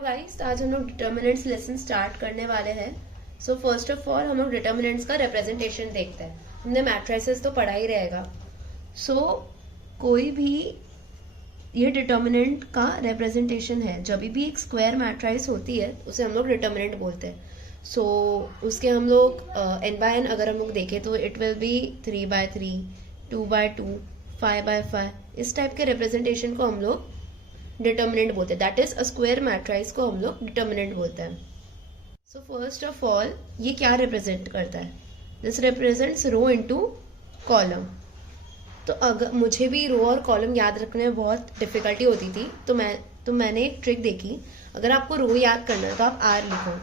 Hello guys, आज हम लोग डिटर्मिनेंट्स लेसन स्टार्ट करने वाले हैं। सो फर्स्ट ऑफ ऑल हम लोग डिटर्मिनेंट्स का रिप्रेजेंटेशन देखते हैं। हमने मैट्रिसेस तो पढ़ा ही रहेगा। सो कोई भी ये डिटर्मिनेंट का रिप्रेजेंटेशन है। जब भी एक स्क्वायर मैट्राइस होती है उसे हम लोग डिटर्मिनेंट बोलते हैं। सो उसके हम लोग n बाय n अगर हम लोग देखें तो इट विल बी 3/3, 2/2, 5/5। इस टाइप के रिप्रेजेंटेशन को हम लोग डिटर्मिनेंट बोलते हैं। दैट इज अ स्क्वायर मैट्राइस को हम लोग डिटर्मिनेंट बोलते हैं। सो फर्स्ट ऑफ ऑल ये क्या रिप्रेजेंट करता है? This represents row into column. तो अगर मुझे भी रो और कॉलम याद रखने में बहुत डिफिकल्टी होती थी तो मैंने एक ट्रिक देखी। अगर आपको रो याद करना है तो आप आर लिखो।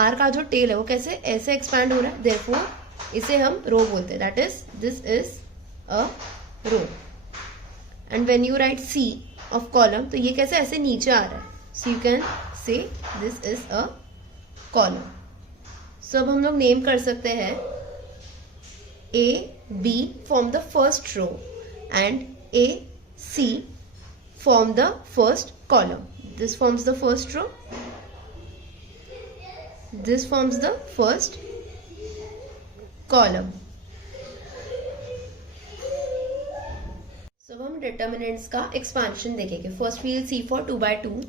आर का जो टेल है वो कैसे ऐसे एक्सपैंड हो रहा है, देयरफॉर इसे हम रो बोलते हैं। That is this is a row. And when you write C of column तो ये कैसे ऐसे नीचे आ रहा है। So you can say this is a column. So अब हम लोग नेम कर सकते हैं A B form the first row and A C form the first column. This forms the first row, this forms the first column. अब हम determinants का expansion देखेंगे। First we will see for 2/2।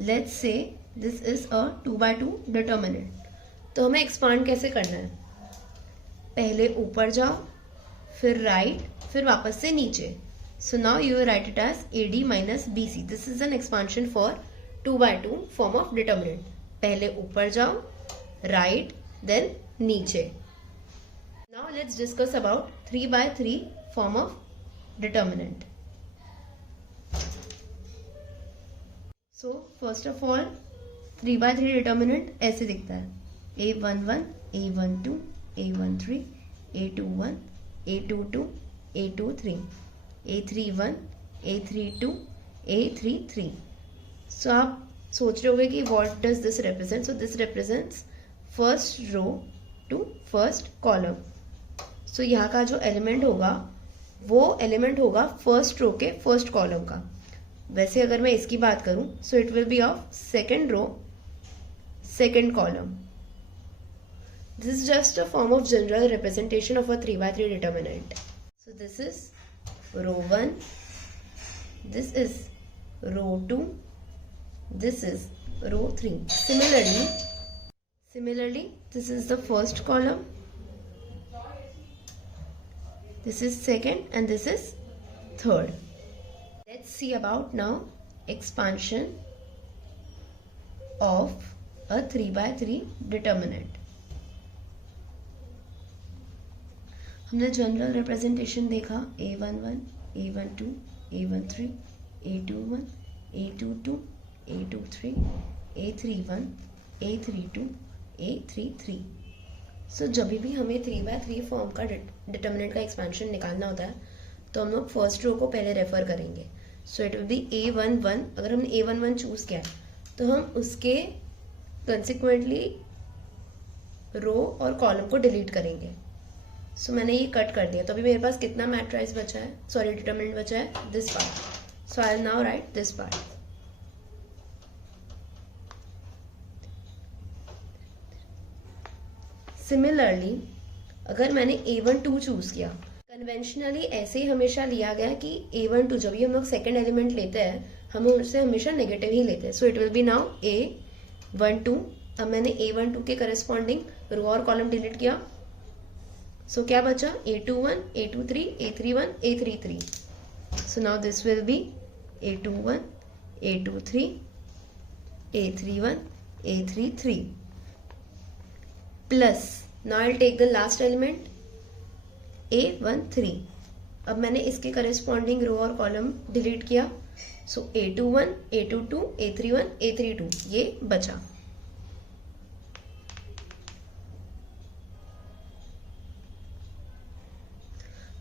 Let's say this is a 2/2 determinant. तो हमें expand कैसे करना है? पहले ऊपर जाओ, फिर राइट, फिर वापस से नीचे। So now you write it as AD minus BC। This is an expansion for 2/2 form of determinant. पहले ऊपर जाओ, राइट, देन नीचे। Now let's discuss about 3/3 form of determinant. So first of all 3/3 determinant ऐसे दिखता है। A11, A12, A13, A21, A22, A23, A31, A32, A33। So आप सोच रहे होंगे कि what does this represent? So this represents first row to first column. So यहाँ का जो एलिमेंट होगा वो एलिमेंट होगा फर्स्ट रो के फर्स्ट कॉलम का। वैसे अगर मैं इसकी बात करूं so it will be of second row second column. This is just a form of general representation of a 3/3 determinant. So this is row 1, this is row 2, this is row 3। Similarly this is the first column, this is second, and this is third. Let's see about now expansion of a 3/3 determinant. हमने general representation देखा A11, A12, A13, A21, A22, A23, A31, A32, A33। सो जब भी हमें 3/3 form का determinant का expansion निकालना होता है तो हम लोग फर्स्ट रो को पहले रेफर करेंगे। सो इट विल बी A11। अगर हमने A11 चूज किया तो हम उसके कंसिक्वेंटली रो और कॉलम को डिलीट करेंगे। सो मैंने ये कट कर दिया। तो अभी मेरे पास कितना मैट्राइस बचा है, सॉरी डिटर्मिनेंट बचा है, this part. So I will now right this part. Similarly अगर मैंने A12 चूज किया, कन्वेंशनली ऐसे ही हमेशा लिया गया कि A12 जब भी हम लोग सेकेंड एलिमेंट लेते हैं हम उससे हमेशा नेगेटिव ही लेते हैं। सो it will B now A12। अब मैंने A12 के करस्पॉन्डिंग रो और कॉलम डिलीट किया। सो क्या बचा? A21, A23, A31, A33। So now this will be A21, A23, A31, A33 plus now I'll take the last element A13। अब मैंने इसके करस्पॉन्डिंग रो और कॉलम डिलीट किया। सो A21, A22, A31, A32 ये बचा।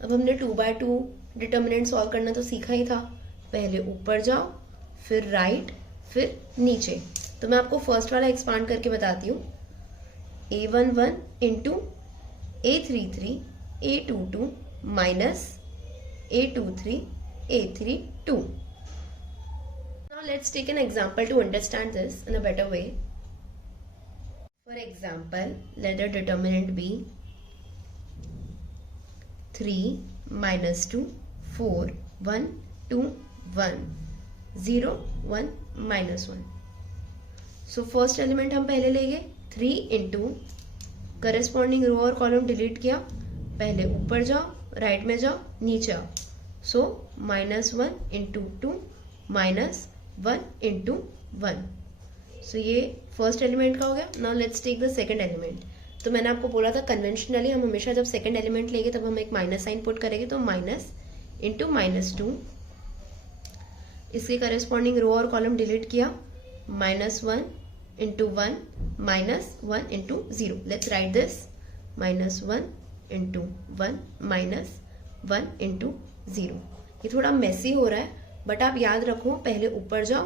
अब हमने 2/2 डिटर्मिनेंट सॉल्व करना तो सीखा ही था। पहले ऊपर जाओ, फिर राइट, फिर नीचे। तो मैं आपको फर्स्ट वाला एक्सपांड करके बताती हूँ। A11 into A33, A22 minus A23, A32। let's take an example to understand this in a better way. For example, let the determinant be 3 minus 2 4 1 2 1 0 1 minus 1. So first element हम पहले लेंगे 3 into corresponding रो और column delete किया, पहले ऊपर जाओ, right में जाओ, नीचे आओ. सो -1 इंटू 2 -1 इंटू 1. सो ये फर्स्ट एलिमेंट का हो गया. Now let's take the second element. तो मैंने आपको बोला था कन्वेंशनली हम हमेशा जब सेकंड एलिमेंट लेंगे तब हम एक माइनस साइन पुट करेंगे. तो माइनस इंटू -2, इसके करस्पॉन्डिंग रो और कॉलम डिलीट किया, -1 into 1 -1 into 0. Let's write this, -1 into 1 -1 into 0. ये थोड़ा मेसी हो रहा है बट आप याद रखो, पहले ऊपर जाओ,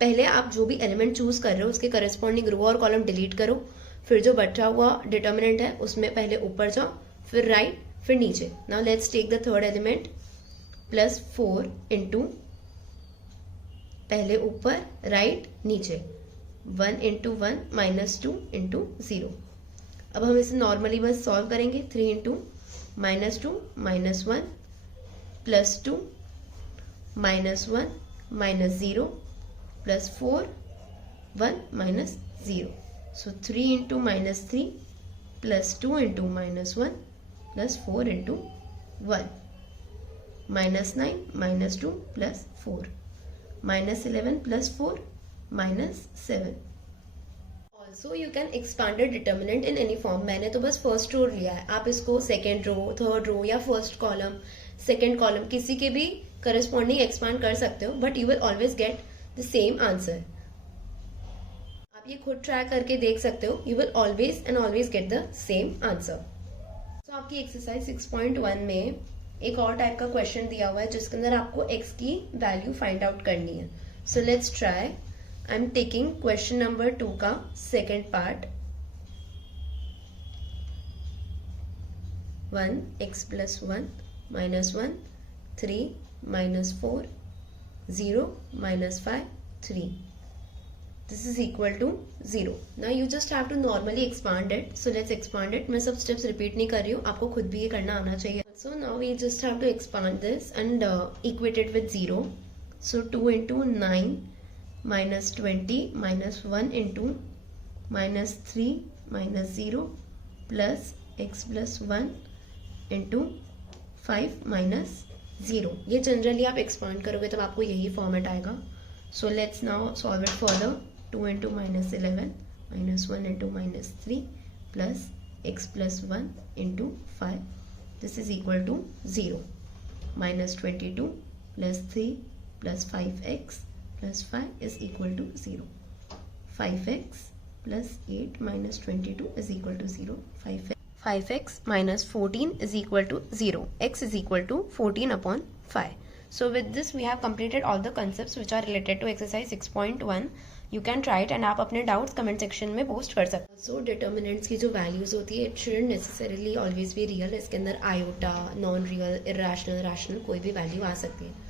पहले आप जो भी एलिमेंट चूज कर रहे हो उसके करस्पॉन्डिंग रो और कॉलम डिलीट करो, फिर जो बचा हुआ डिटर्मिनेंट है उसमें पहले ऊपर जाओ, फिर राइट, फिर नीचे. Now let's take the third element, +4 into पहले ऊपर, राइट, नीचे, 1 इंटू 1 -2 इंटू 0. अब हम इसे नॉर्मली बस सॉल्व करेंगे. 3 into -2 -1 +2 -1 -0 +4 1 -0. So 3 into -3 +2 into -1 +4 into 1 -9 -2 +4 -11 +4 -7. Also you can expand a determinant in any form. मैंने तो बस फर्स्ट रो लिया है, आप इसको सेकेंड रो, थर्ड रो या फर्स्ट कॉलम, सेकेंड कॉलम किसी के भी करस्पॉन्डिंग एक्सपांड कर सकते हो, but you will always get the same answer. आप ये खुद ट्राई करके देख सकते हो. You will always and always get the same answer. तो आपकी एक्सरसाइज 6.1 में एक और टाइप का क्वेश्चन दिया हुआ है जिसके अंदर आपको x की वैल्यू फाइंड आउट करनी है. So let's try. I am taking question number 2 का second part. 1x + 1 -1 3 -4 0 -5 3. This is equal to 0. Now you just have to normally expand it. So let's expand it. मैं सब steps repeat नहीं कर रही हूँ, आपको खुद भी ये करना आना चाहिए. So now we just have to expand this and equate it with 0. So 2 into 9 -20 -1 into -3 -0 plus x plus 1 into 5 -0. ये जनरली आप एक्सपांड करोगे तब आपको यही फॉर्मेट आएगा. So let's now solve it further. 2 into -11 -1 into -3 plus x plus 1 into 5. This is equal to 0. -22 plus 3 plus 5x plus 5 is equal to 0. 5x plus 8 minus 22 is equal to 0. 5x minus 14 is equal to 0. X is equal to 14 upon 5. So with this we have completed all the concepts which are related to exercise 6.1. You can try it and आप अपने doubts comment section में post कर सकते हो. So determinants की जो values होती है it shouldn't necessarily always be real. इसके अंदर iota, non real, irrational, rational कोई भी value आ सकती है.